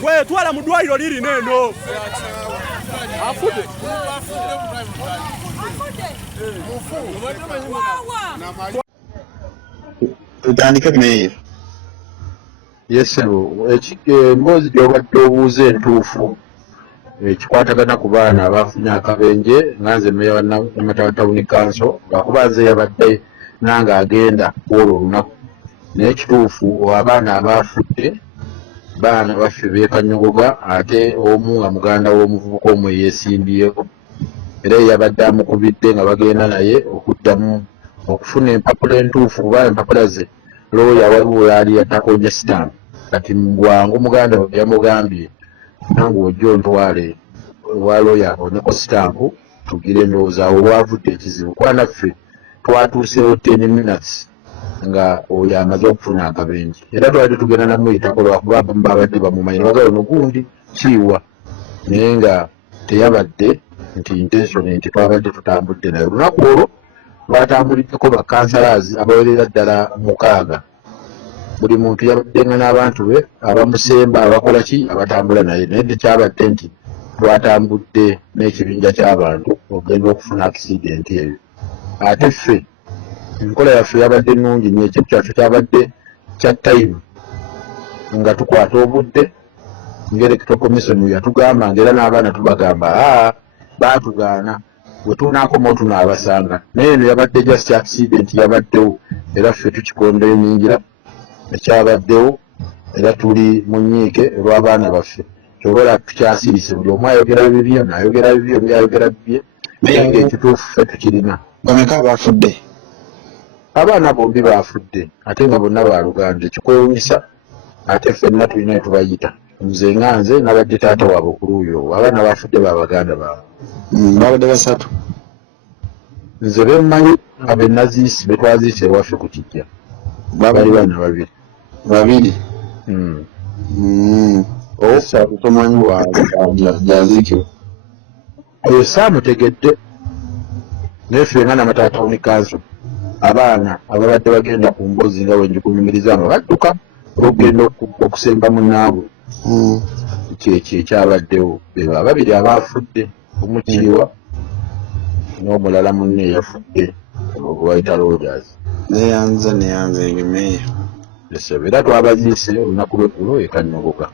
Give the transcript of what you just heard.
gwe twala mu ddwaliro liri neno afudde tutandike meeya. Yesebo emboozi gy'obadde obuuza entuufu ekikwatagana ku baana abafunye akabenje nga nze meeya wa Namataba Town Council lwakuba nze yabadde nange agenda kwolwo olunaku naye ekituufu abaana abafudde baana baffe beekanyogoga ate omu nga muganda w'omuvubuka omwe yeesimbyewo era yabadde amukubidde nga bagenda naye okuddamu okufuna empapula entuufu kuba empapula ze looya waliwo yali yatakonja sitampu kati mugwangu muganda we yamugambye nange ojja ontwale wa looya akoneko sitampu tugire endowooza awo olwavudde ekizibu kuba naffe twatuusewo 10 minutes nga oyo amaze okufuna akabenje era twali tugenda namuyitako lwakuba abamu babadde bamumanyi nogalo nogundi kiiwa naye nga teyabadde nti intention nti twabadde tutambudde naye olunaku olwo lwatambuliddeko bakansalazi abawerera ddala 6 buli muntu yabaddenga n'abantu be abamusemba abakola ki abatambula naye naye tekyabadde nti twatambudde n'ekibinja ky'abantu ogenda okufuna accident eyo ate ffe enkola yaffe yabadde nnungi nnyo ekintu kyaffe kyabadde kya time nga tukwata obudde ng'electoral commission yatugamba ng'era n'abaana tubagamba baatugaana bwe tunaakoma tunaabasanga naye eno yabadde just accident yabaddewo era ffe tukikonda emingira ekyabaddewo era tuli mu nnyiike olw'abaana baffe kyobola tukyasirise buli omu ayogera bibye n'ayogera bibye omu ayogera bibye naye ng'ekituufu ffe tukirina. Bameka abafudde? Abaana bombi baafudde ate nga bonna baaluganda ekikwewunyisa ate ffenna tulina ne tubayita nze nga nze nabadde taata waabwe ku luuyi olwo abaana baafudde babaganda baabwe. Babadde 3? Nze bemmanyi abe naziisi be twaziise ewaffe ku kijja bali baana 2. 2? Tomanyi yaziikibwa? Oyo saamutegedde naye ffe nga Namataba Town Council abaana ababadde bagenda ku mboozi nga wenjikunyumiriza nga badduka olw'okugenda okusemba munnaabwe kyekyo ekyabaddewo be 2 abaafudde omukiiwa n'omulala munne eyafudde ogwayita Rogers. Neyanze emeeya. Era twabaziise olunaku lw'eggulo ekanyogoga.